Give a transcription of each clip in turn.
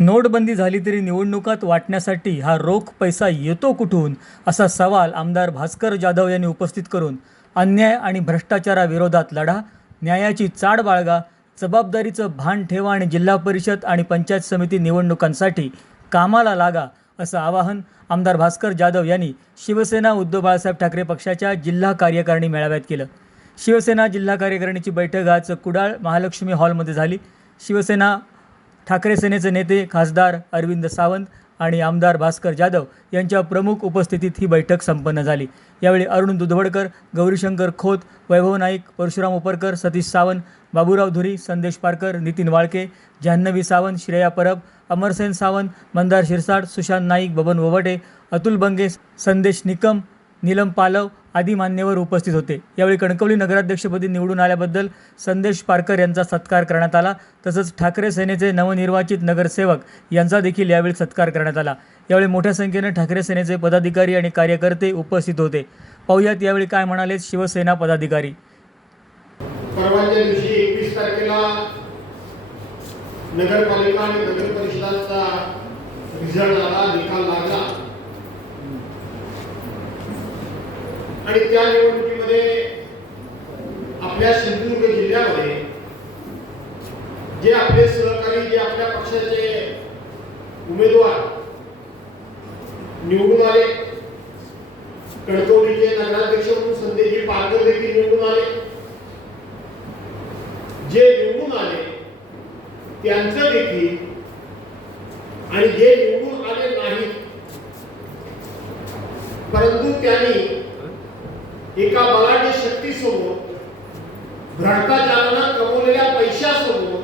नोटबंदी झाली तरी निवडणुकात वाटण्यासाठी हा रोख पैसा येतो कुठून असा सवाल आमदार भास्कर जाधव यांनी उपस्थित करून अन्याय आणि भ्रष्टाचाराविरोधात लढा न्यायाची चाड बाळगा जबाबदारीचं भान ठेवा आणि जिल्हा परिषद आणि पंचायत समिती निवडणुकांसाठी कामाला लागा असं आवाहन आमदार भास्कर जाधव यांनी शिवसेना उद्धव बाळासाहेब ठाकरे पक्षाच्या जिल्हा कार्यकारिणी मेळाव्यात केलं. शिवसेना जिल्हा कार्यकारिणीची बैठक आज कुडाळ महालक्ष्मी हॉलमध्ये झाली. शिवसेना ठाकरे सेनेचे नेते खासदार अरविंद सावंत आणि आमदार भास्कर जाधव यांच्या प्रमुख उपस्थितीत ही बैठक संपन्न झाली. यावेळी अरुण दुधवडकर गौरीशंकर खोत वैभव नाईक परशुराम उपरकर सतीश सावंत बाबूराव धुरी संदेश पारकर नितीन वाळके जान्हवी सावंत श्रेया परब अमरसेन सावंत मंदार शिरसाट सुशांत नाईक बबन ववटे अतुल बंगे संदेश निकम नीलम पालव आदी मान्यवर उपस्थित होते. यावेळी कणकवली नगराध्यक्षपदी निवडून आल्याबद्दल संदेश पारकर यांचा सत्कार करण्यात आला. तसंच ठाकरे सेनेचे नवनिर्वाचित नगरसेवक यांचा देखील यावेळी सत्कार करण्यात आला. यावेळी मोठ्या संख्येने ठाकरे सेनेचे पदाधिकारी आणि कार्यकर्ते उपस्थित होते. पाहुयात यावेळी काय म्हणाले शिवसेना पदाधिकारी. परवाच्या दिवशी एकवीस तारखेला नगरपालिका आणि नगर परिषदांचा रिझल्ट आला निकाल लागला. आणि त्या निवडणुकीमध्ये आपल्या सिंधुदुर्ग जिल्ह्यामध्ये जे आपले सहकारी जे आपल्या पक्षाचे उमेदवार निवडून आले कणकवलीचे नगराध्यक्ष म्हणून संदेशजी पारकर देखील निवडून आले जे निवडून आले त्यांचं देखील आणि जे निवडून आले नाहीत परंतु त्यांनी एका बलाढ्य शक्तीसमोर भ्रष्टाचारानं कमवलेल्या पैशासमोर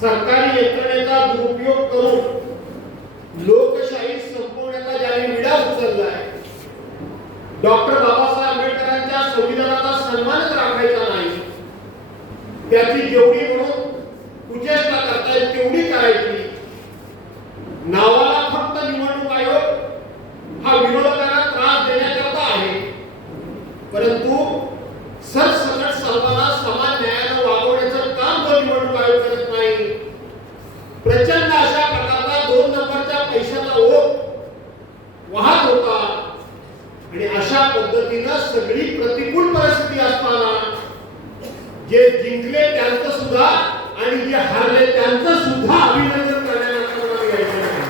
सरकारी यंत्रणेचा दुरुपयोग करून लोकशाही संपवण्याचा ज्याने विडा आहे डॉक्टर बाबासाहेब आंबेडकरांच्या संविधानाचा सन्मानच राखायचा नाही. त्याची जेवढी म्हणून कुचेष्टा करता येईल तेवढी करायची. नावाला फक्त निवडणूक आयोग हा विरोधकांना त्रास देण्याकरता आहे परंतु सरसकट सर्वांना समान न्यायानं वागवण्याचं काम तो निवडणूक आयोग करत नाही प्रचंड अशा प्रकारचा दोन नंबरच्या पैशाचा ओघ वाहत होता आणि अशा पद्धतीनं सगळी प्रतिकूल परिस्थिती असताना जे जिंकले त्यांचं सुद्धा आणि जे हारले त्यांचं सुद्धा अभिनंदन करण्यासाठी यायचं नाही.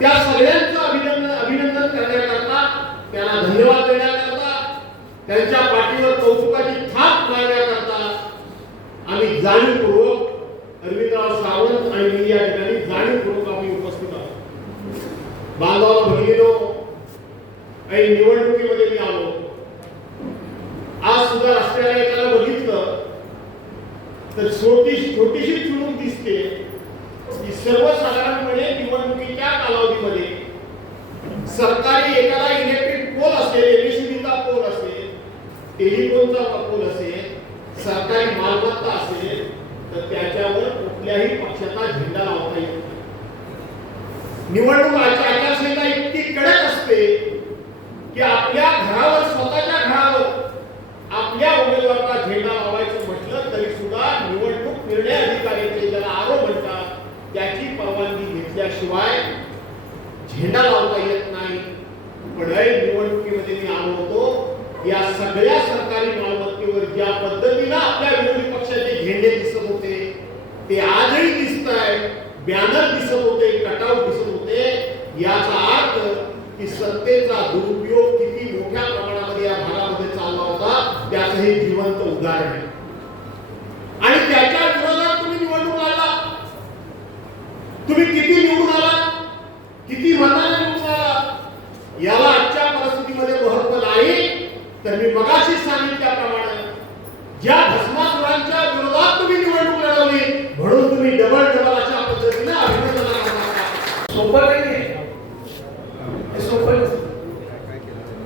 त्या सगळ्यांचं अभिनंदन अभिनंदन करण्याकरता त्यांना धन्यवाद देण्याकरता त्यांच्या पाठीवर कौतुकाची थाप मारण्याकरता आम्ही जाणीवपूर्वक अरविंदराव सावंत आणि मी या ठिकाणी जाणीवपूर्वक आम्ही उपस्थित आहोत बांधवाला भगिनीनो आणि निवडणुकीमध्ये मी आलो आज सुद्धा रस्त्याला एकाला बघितलं तर छोटी छोटीशी चुणूक दिसते की सर्वसाधारणपणे निवडणुकीच्या कालावधीमध्ये सरकारी एखादा इलेक्ट्रिक पोल असेल एबीसीडीचा पोल असेल टेलिफोनचा पोल असेल सरकारी मालमत्ता असेल तर त्याच्यावर कुठल्याही पक्षाचा झेंडा लावता येत नाही. निवडणूक आचारसंहिता इतकी कडक असते की आपल्या घरावर स्वतःच्या घरावर आपल्या उमेदवाराला झेंडा लावायचं म्हटलं तरी सुद्धा निवडणूक निर्णय अधिकाऱ्याचे ज्याला आरोप म्हणतात त्याची परवानगी घेतल्याशिवाय झेंडा लावता येत नाही. पण निवडणुकीमध्ये मी आलो होतो या सगळ्या सरकारी मालमत्तेवर ज्या पद्धतीनं आपल्या विरोधी पक्षाचे झेंडे दिसत होते ते आजही दिसत आहे बॅनर दिसत होते कटआउट दिसत होते. याचा अर्थ की सत्तेचा दुरुपयोग किती मोठ्या प्रमाणामध्ये या भागामध्ये चालला होता त्याचं हे जिवंत उदाहरण आहे आणि त्याच्या विरोधात तुम्ही निवडणूक आला तुम्ही किती निवडून आला किती मताने निवडून आला याला आजच्या परिस्थितीमध्ये महत्त्व नाही तर मी मगाशी सांगितल्याप्रमाणे ज्या भस्मासुरांच्या विरोधात तुम्ही निवडणूक लढवली म्हणून तुम्ही डबल डबल अशा पद्धतीने अभिनंदन करता सोपं नाहीये हे सोपं नसतं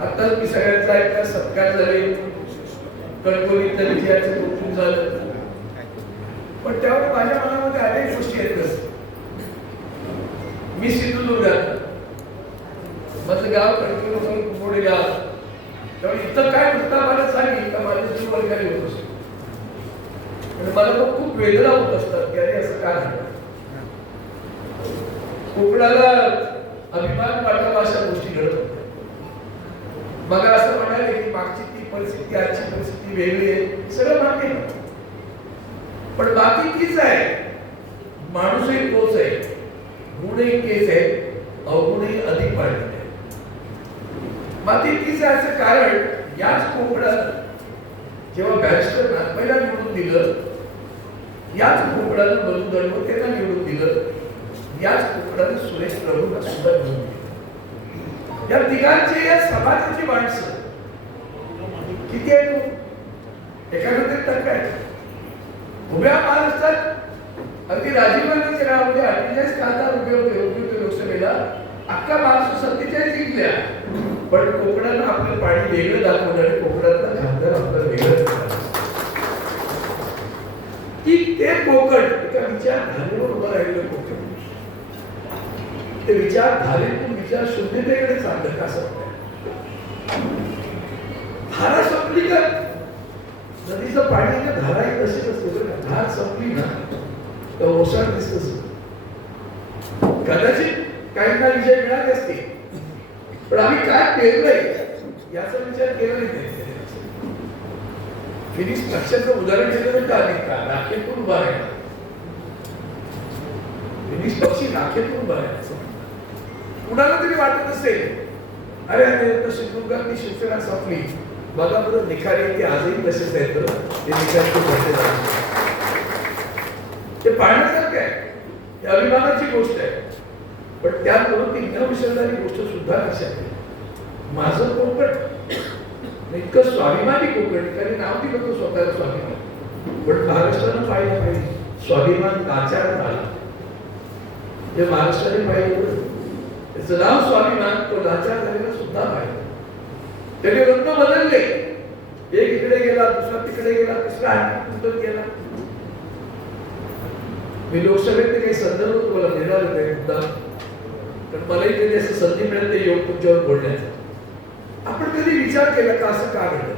आता मी सगळ्यांचा ऐकला सत्कार झाले कणकोलीतल्या विजयाचं कौतुक झालं पण त्यावर माझ्या मनामध्ये अनेक गोष्टी येत असत मी सिंधुदुर्गात मधलं गाव कणकोली पुढे गाव. त्यामुळे इथं काय घटना मला सांगितली तर माझ्या जीव वर्गाने होत असतो. आणि मला तो खूप वेदना होत असतात की अरे असं काय झालं? कोकणाला अभिमान वाटावा अशा गोष्टी घडत होत्या मग असं म्हणाले की मागची ती परिस्थिती आजची परिस्थिती वेगळी आहे सगळं मान्य आहे. पण बाकी तीच आहे माणूसही तोच आहे गुणही तेच आहे अवगुणही अधिक वाढले आहे बाकी तीच आहे असं कारण याच कोकणात जेव्हा बॅरिस्टर नागपायला निवडून दिलं याच कोकणानं मधु दंडवतेला निवडून दिलं याच कोकणानं सुरेश प्रभू सुद्धा निवडून दिलं. या तिघांची या समाजाची माणसं किती आहे तू एकाकडे टक्का आहे उभ्या महाराष्ट्रात अगदी राजीव गांधीच्या काळामध्ये अठ्ठेचाळीस खासदार उभे होते उभे होते लोकसभेला. अख्खा महाराष्ट्र सत्तेचाळीस जिंकल्या. पण कोकणाला आपलं पाणी वेगळं दाखवलं आणि कोकणातलं खासदार आपलं वेगळं की ते कोकण एका विचारधारेवर उभं राहिलं कोकण. ते विचारधारेतून विचार शून्यतेकडे चाललं असं वाटतंय? धारा संपली का नदीचं पाणी ना धाराही तशीच असते बरं का धार संपली ना तर ओसाड दिसत कदाचित काहींना विजय मिळाले असते पण आम्ही काय पेरलंय याचा विचार केला नाही त्यांनी. फिनिक्स पक्षाचं उदाहरण दिलं म्हणजे अनेक का राखेतून उभा राहिला निष्पक्षी पक्षी राखेतून उभा कुणाला तरी वाटत असेल अरे अरे आता सिंधुदुर्गातली शिवसेना संपली. बघा बरं निखारे ते आजही तसेच आहेत बरं. ते निखारे खूप ते पाहण्यासारखं आहे. ते अभिमानाची गोष्ट आहे. पण त्याबरोबर ती न विसरणारी गोष्ट सुद्धा कशी आहे माझं कोकण इतकं स्वाभिमानी कोकण त्याने नाव दिलं होतं स्वतःला स्वाभिमान. पण महाराष्ट्रानं पाहिलं पाहिजे. स्वाभिमान नाचार झाला जे महाराष्ट्राने पाहिलं. त्याचं नाव स्वाभिमान तो नाचार झालेला सुद्धा पाहिलं. त्याने रत्न बदलले. एक इकडे गेला दुसरा तिकडे गेला तिसरा आणखी गेला? मी लोकसभेत काही संदर्भ तुम्हाला देणार होते मुद्दा पण मलाही कधी असं संधी मिळेल ते योग तुमच्यावर बोलण्याचा. आपण कधी विचार केला का असं का घडलं?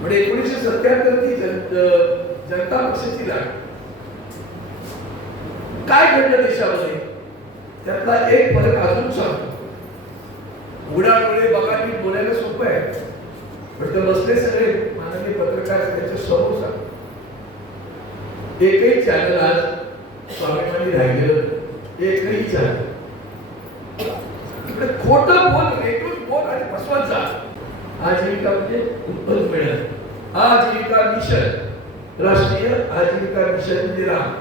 म्हणजे एकोणीसशे सत्याहत्तर ती जन- जनता पक्षाची लाट. काय घडलं देशामध्ये? त्यातला एक फरक अजून सांगतो. उडाडोळे बघानी बोलायला सोपं आहे. पण ते बसले सगळे माननीय पत्रकार त्याच्यासमोर सांग एकही चॅनल आज स्वाभिमानी राहिलेलं एकही चॅनल खोट खोटं बोल रेटून बोल आणि फसवत जा. आजीविका म्हणजे उत्पन्न मिळेल. आजीविका मिशन. राष्ट्रीय आजीविका मिशन म्हणजे राम.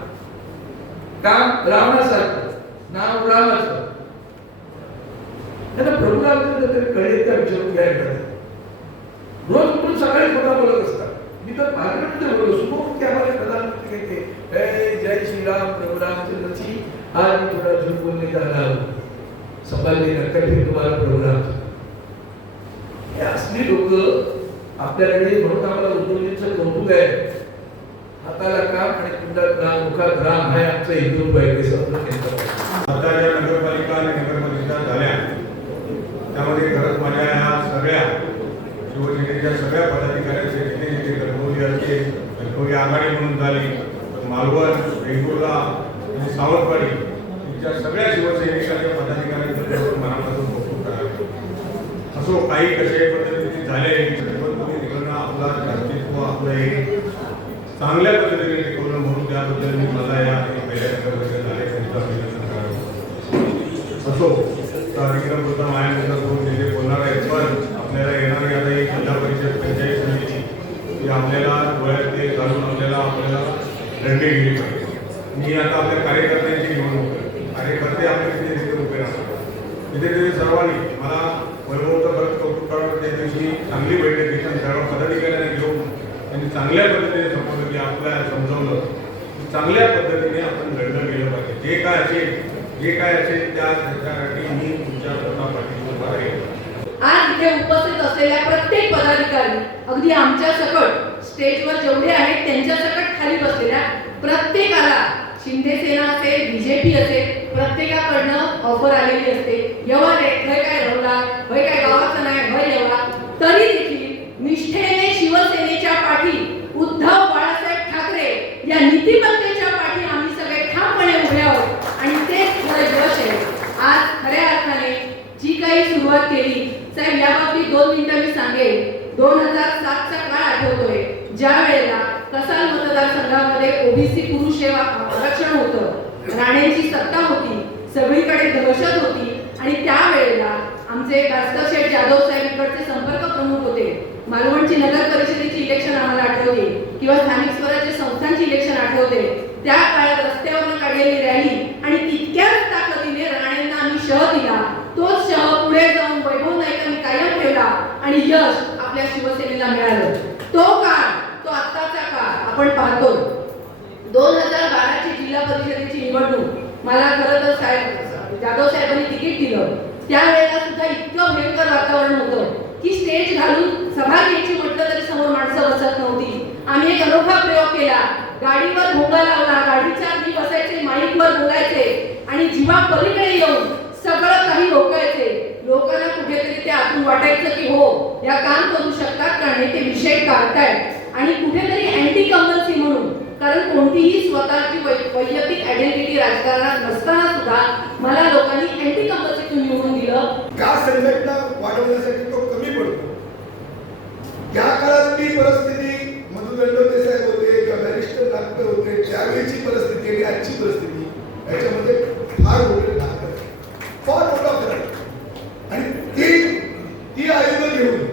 काम रावणासारखं नाव रामाचं त्यांना प्रभू रामचंद्र तरी कळेल त्या विचारून घ्यायला रोज उठून सकाळी खोटा बोलत असतात. मी तर पार्लमेंटमध्ये बोललो सुमोहन ते आम्हाला प्रधानमंत्री घेते "ए, जय श्रीराम प्रभू रामचंद्र जी आज मी थोड़ा झूठ बोलने जा रहा हूँ संभालने नक्कल फिर तुम्हाला प्रभू रामचंद्र. हे असली लोक आपल्याकडे म्हणून आम्हाला उद्योजींचं कौतुक आहे. हाताला आणि मुखात राम हे आमचं हिंदू पाहिजे समजून घेतलं आता ज्या नगरपालिका आणि नगरपालिका झाल्या त्यामध्ये खरंच माझ्या या सगळ्या शिवसेनेच्या सगळ्या पदाधिकाऱ्यांचे जिथे जिथे गणगौरी असते गणगौरी आघाडी म्हणून झाली मालवण वेंगुर्ला आणि सावंतवाडी यांच्या सगळ्या शिवसैनिकांच्या पदाधिकाऱ्यांचं मनापासून कौतुक करावे असो काही कसे पद्धतीने झाले पण तुम्ही आपला अस्तित्व आपलं हे चांगल्या पद्धतीने मी मला या पहिल्या अभिनंदन करावं असो कार्यक्रम होता माझ्यानंतर दोन बोलणार आहेत पण आपल्याला येणारी आता जिल्हा परिषद पंचायत समिती ही आपल्याला डोळ्यात ते घालून आपल्याला आपल्याला दंडे गेली पाहिजे मी आता आपल्या कार्यकर्त्यांची निवडणूक कार्यकर्ते आपले तिथे तिथे उभे राहतात. तिथे तिथे सर्वांनी मला वैभवचं परत कौतुक करावं त्या दिवशी चांगली बैठक घेतली सर्व घेऊन त्यांनी चांगल्या पद्धतीने समजलं की आपल्याला समजवलं. चांगल्या पद्धतीने आपण लढलं गेलं पाहिजे. जे काय असेल जे काय असेल त्या त्याच्यासाठी मी तुमच्या पूर्ण पाठीशी उभा राहील आज इथे उपस्थित असलेल्या प्रत्येक पदाधिकारी अगदी आमच्या सकट स्टेजवर जेवढे आहेत त्यांच्या सकट खाली बसलेल्या प्रत्येकाला शिंदे सेना असेल बीजेपी असेल प्रत्येकाकडनं ऑफर आलेली असते. एवढा रे खय काय रवला भय काय गावाचं नाही भय एवढा. तरी देखील निष्ठेने शिवसेनेच्या पाठी उद्धव सुरुवात केली. साहेब याबाबतीत दोन मिनिटं मी सांगेल दोन हजार सातचा काळ आठवतोय. ज्या वेळेला कसाल मतदारसंघामध्ये ओबीसी पुरुष हे आरक्षण होतं. राणेची सत्ता होती. सगळीकडे दहशत होती. आणि त्यावेळेला आमचे भास्कर शेठ जाधव साहेब इकडचे संपर्क प्रमुख होते. मालवणची नगर परिषदेची इलेक्शन आम्हाला आठवते. किंवा स्थानिक आणि यश आपल्या शिवसेनेला मिळालं. तो काळ तो आत्ताचा काळ आपण पाहतो. दोन हजार बाराची जिल्हा परिषदेची निवडणूक. मला खरं तर साहेब जाधव साहेबांनी तिकीट दिलं. त्यावेळेला सुद्धा इतकं भयंकर वातावरण होतं की स्टेज घालून सभा घ्यायची म्हटलं तरी समोर माणसं बसत नव्हती. आम्ही एक अनोखा प्रयोग केला. गाडीवर भोंगा लावला गाडीच्या आधी बसायचे माईकवर बोलायचे आणि जीवा पलीकडे येऊन सगळं काही रोकायचे. लोकांना कुठेतरी ते आतून वाटायचं की हो या काम करू शकतात कारण ते विषय काढतायत. आणि कुठेतरी अँटी कंपल्सी म्हणून कारण कोणतीही स्वतःची वै- वैयक्तिक आयडेंटिटी राजकारणात नसताना सुद्धा मला लोकांनी अँटी कंपल्सीतून निवडून दिलं का संघटना वाढवण्यासाठी तो कमी पडतो या काळातली परिस्थिती मधुदंड देसाई होते किंवा बॅरिस्टर नागपूर होते त्यावेळीची परिस्थिती आणि आजची परिस्थिती याच्यामध्ये फार मोठे फरक आहे. फार मोठा फरक आहे. आणि ती ती आयुध घेऊन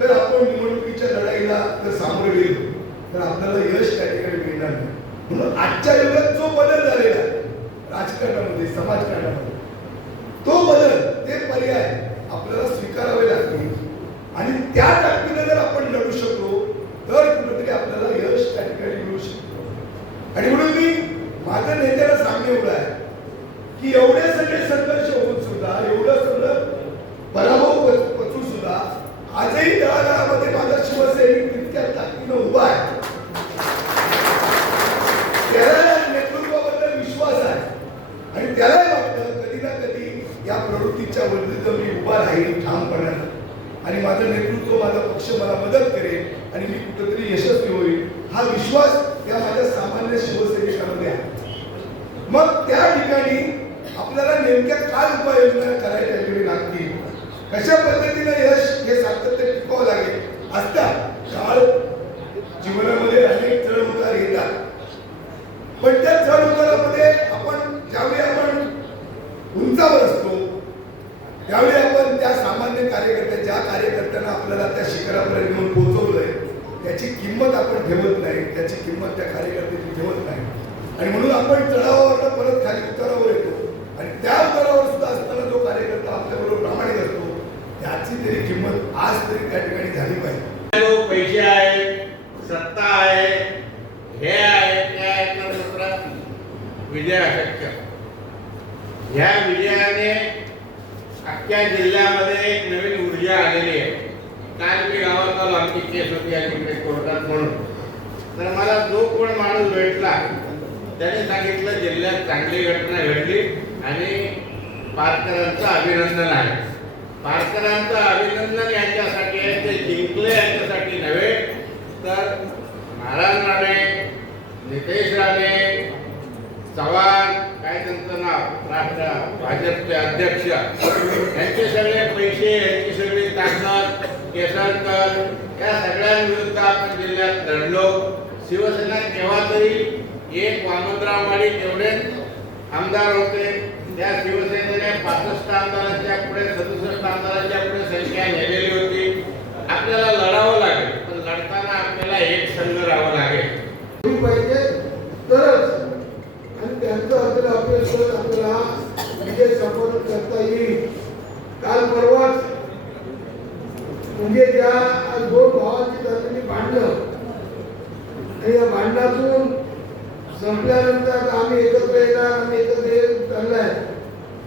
जर आपण निवडणुकीच्या लढाईला जर सामोरे गेलो तर आपल्याला यश त्या ठिकाणी मिळणार नाही म्हणून आजच्या युगात जो बदल झालेला आहे राजकारणामध्ये समाजकारणामध्ये तो बदल ते पर्याय आपल्याला स्वीकारावे लागतील आणि त्या ताकदीने जर आपण लढू शकलो तर कुठेतरी आपल्याला यश त्या ठिकाणी मिळू शकतो आणि म्हणून मी माझ्या नेत्याला सांगणे एवढं आहे की एवढे सगळे संघर्ष होऊन सुद्धा एवढं सगळं पराभव पच- पचून सुद्धा आजही तळागाळामध्ये माझा शिवसैनिक तितक्या ताकदीनं उभा आहे त्याला या नेतृत्वाबद्दल विश्वास आहे आणि त्यालाही वाटतं कधी ना कधी या प्रवृत्तीच्या विरुद्ध मी उभा राहील ठामपणानं आणि माझं नेतृत्व माझा पक्ष मला मदत करेन आणि मी कुठेतरी यशस्वी होईल हा विश्वास या माझ्या सामान्य शिवसैनिकांमध्ये आहे. मग त्या ठिकाणी आपल्याला नेमक्या काय उपाययोजना करायच्या लागतील? कशा पद्धतीने यश हे सातत्य टिकवावं लागेल असतात काळ जीवनामध्ये अनेक चढ उतार येतात पण त्या चढ उतारामध्ये आपण ज्यावेळी आपण उंचावर असतो त्यावेळी आपण त्या सामान्य कार्यकर्त्या ज्या कार्यकर्त्यांना आपल्याला त्या शिखरापर्यंत घेऊन पोहोचवलंय त्याची किंमत आपण ठेवत नाही त्याची किंमत त्या कार्यकर्त्याची ठेवत नाही आणि म्हणून आपण चढावावर परत खाली उतारावर येतो. आणि त्या उतारावर सुद्धा असताना जो कार्यकर्ता आपल्याबरोबर प्रामाणिक असतो त्याची तरी किंमत आज तरी त्या ठिकाणी झाली पाहिजे. पैसे आहे सत्ता आहे हे आहे ते आहे विजय अशक्य. ह्या विजयाने अख्ख्या जिल्ह्यामध्ये एक नवीन ऊर्जा आलेली आहे. काल मी गावात आलो आमची केस होती आणि कोर्टात म्हणून. तर मला जो कोण माणूस भेटला त्याने सांगितलं जिल्ह्यात चांगली घटना घडली आणि पारकरांचं अभिनंदन आहे. पारकरांचं अभिनंदन यांच्यासाठी आहे ते जिंकले यांच्यासाठी नव्हे तर नारायण राणे नितेश राणे चव्हाण काय त्यांचं नाव राष्ट्र भाजपचे अध्यक्ष यांचे सगळे पैसे यांची सगळी ताकद केसरकर या सगळ्यांविरुद्ध आपण जिल्ह्यात लढलो. शिवसेना केव्हा तरी एक वामनराव माळी तेवढेच आमदार होते. त्या शिवसेनेने पासष्ट आमदारांच्या पुढे सदुसष्ट आमदारांच्या पुढे संख्या नेलेली होती. आपल्याला लढावं लागेल पण लढताना आपल्याला एक संघ राहावं लागेल केली पाहिजे तरच आणि त्यांचं आपल्याला अपयश होत आपल्याला विजय संपादन करता येईल काल परवाच म्हणजे ज्या आज दोन भावांची झालेली भांडणं आणि या भांडणातून संपल्यानंतर आता आम्ही एकत्र येणार आम्ही एकत्र येत चाललाय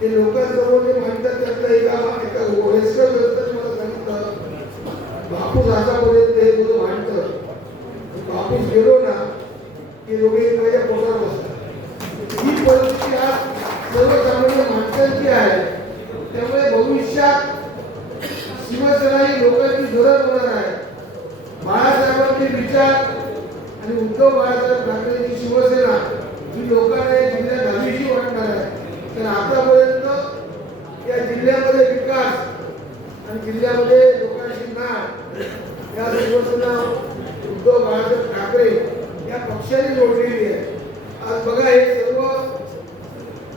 ते लोकांसमोर जे मांडतात त्यातलं एका एका वयस्कर व्यवस्थेने मला सांगितलं बापूस आतापर्यंत हे मुलं भांडतं बापूस गेलो ना की दोघे एकमेकाच्या पोटावर बसतात ही परिस्थिती आज सर्वसामान्य माणसांची आहे. त्यामुळे भविष्यात शिवसेना ही लोकांची गरज होणार आहे. बाळासाहेबांचे विचार आणि उद्धव बाळासाहेब ठाकरेंची शिवसेना ही लोकांना या जिल्ह्यात हवीशी वाटणार आहे. तर आतापर्यंत या जिल्ह्यामध्ये विकास आणि जिल्ह्यामध्ये लोकांची नाळ या शिवसेना उद्धव बाळासाहेब ठाकरे या पक्षाने जोडलेली आहे. आज बघा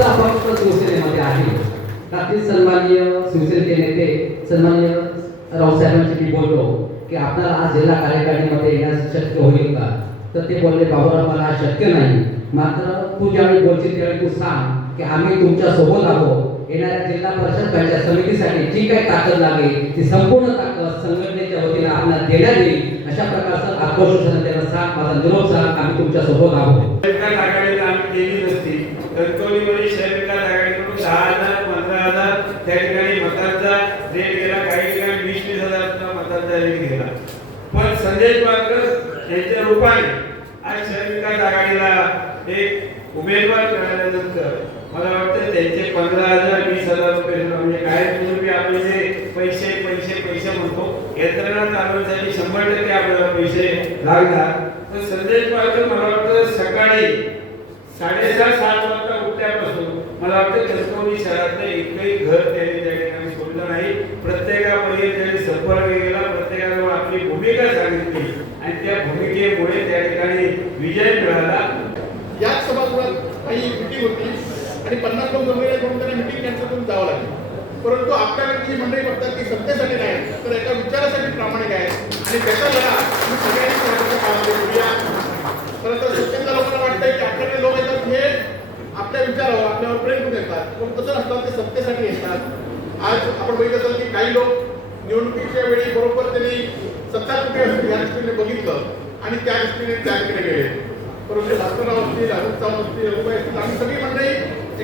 फक्त फक्त शिवसेनेमध्ये आहे. रात्री सन्माननीय शिवसेनेचे नेते सन्माननीय रावसाहेबांशी मी बोललो की आपल्याला आज जिल्हा कार्यकारिणीमध्ये येण्यास शक्य होईल का? तर ते बोलले बाबा मला शक्य नाही. मात्र तू ज्यावेळी बोलशील त्यावेळी तू सांग की आम्ही तुमच्यासोबत आहोत. येणाऱ्या जिल्हा परिषद पंचायत समितीसाठी जी काही ताकद लागेल ती संपूर्ण ताकद संघटनेच्या वतीने आपल्याला देण्यात येईल. अशा प्रकारचं आक्रोश त्यांना सांग. माझा निरोप सांग आम्ही तुमच्यासोबत आहोत कणकवलीमध्ये शहर विकास आघाडीकडून दहा हजार पंधरा हजार त्या ठिकाणी मतांचा रेट गेला काही ठिकाणी वीस वीस हजार मतांचा रेट गेला. पण संदेश पारकर यांच्या रूपाने आज शहर विकास आघाडीला एक उमेदवार मिळाल्यानंतर मला वाटतं त्यांचे पंधरा हजार वीस हजार रुपये म्हणजे काय पूर्वी आपण जे पैसे पैसे पैसे म्हणतो यंत्रणा चालवण्यासाठी शंभर टक्के आपल्याला पैसे लागणार तर संदेश पारकर मला वाटतं सकाळी साडेसात सात वाजता मला वाटतं कणकवली शहरातलं एकही घर त्यांनी त्या ठिकाणी सोडलं नाही. प्रत्येकापर्यंत त्यांनी संपर्क केला प्रत्येकाजवळ आपली भूमिका सांगितली. आणि त्या भूमिकेमुळे त्या ठिकाणी विजय मिळाला. याच सभागृहात काही मिटिंग होती आणि पन्नास लोक जमलेले म्हणून त्यांना मिटिंग कॅन्सल करून जावं लागलं. परंतु आपल्याकडे जी मंडळी बघतात ती सत्तेसाठी नाही तर एका विचारासाठी प्रामाणिक आहे. आणि त्याचा लढा सगळ्यांनी समाजाच्या काळामध्ये खरं तर सत्तेच्या लोकांना वाटतंय की आपल्याकडे लोक आपल्या विचारावर आपल्यावर प्रेम करून येतात. पण तसं असतात ते सत्तेसाठी येतात. आज आपण बघितलं असाल की काही लोक निवडणुकीच्या वेळी बरोबर त्यांनी सत्ता कुठे असते या दृष्टीने बघितलं. आणि त्या दृष्टीने त्याकडे गेले. परंतु लातूरराव असतील अरुण सावंत असतील रघुबाई असतील आम्ही सगळी मंडळी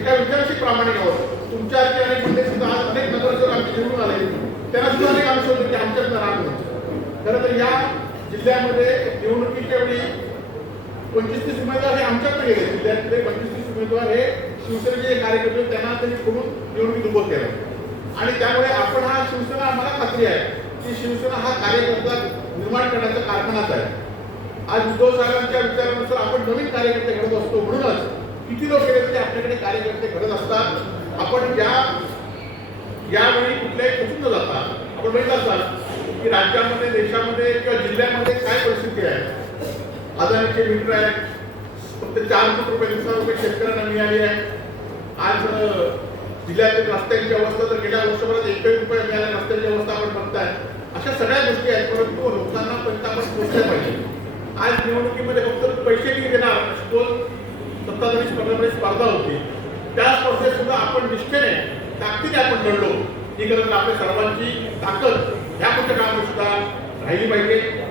एका विचाराशी प्रामाणिक आहोत. तुमच्यासारखे अनेक मंडळी सुद्धा आज अनेक नगरसेवक आमचे निवडून आले. त्यांना सुद्धा अनेक आमचे होते की आमच्याच राग खरं तर या जिल्ह्यामध्ये निवडणुकीच्या वेळी पंचवीस तीस उमेदवार हे आमच्याकडे गेले. जिल्ह्यातले पंचवीस तीस उमेदवार हे शिवसेनेचे कार्यकर्ते त्यांना त्यांनी करून निवडणुकीत उभं केलं. आणि त्यामुळे आपण हा शिवसेना आम्हाला खात्री आहे की शिवसेना हा कार्यकर्ता निर्माण करण्याचा कारखानाच आहे. आज उद्धव साहेबांच्या विचारानुसार आपण नवीन कार्यकर्ते घडत असतो म्हणूनच किती लोक गेले तरी आपल्याकडे कार्यकर्ते घडत असतात. आपण या यावेळी कुठल्याही खचून न जाता आपण बघितलं असतात की राज्यामध्ये देशामध्ये किंवा जिल्ह्यामध्ये काय परिस्थिती आहे? अदानीचे मीटर आहेत फक्त चार कोटी रुपये दिवसा रुपये शेतकऱ्यांना मिळाली आहे. आज जिल्ह्यातील रस्त्यांची अवस्था तर गेल्या वर्षभरात एक रुपये मिळाल्या रस्त्यांची अवस्था आपण बघताय. अशा सगळ्या गोष्टी आहेत परंतु लोकांना पर्यंत आपण पोहोचल्या पाहिजे. आज निवडणुकीमध्ये फक्त पैसे किती देणार दोन सत्ताधारी स्पर्धामध्ये स्पर्धा होती. त्या स्पर्धेत सुद्धा आपण निष्ठेने ताकदीने आपण लढलो. ही गरज तर आपल्या सर्वांची. ताकद ह्या पुढच्या कामात सुद्धा राहिली पाहिजे.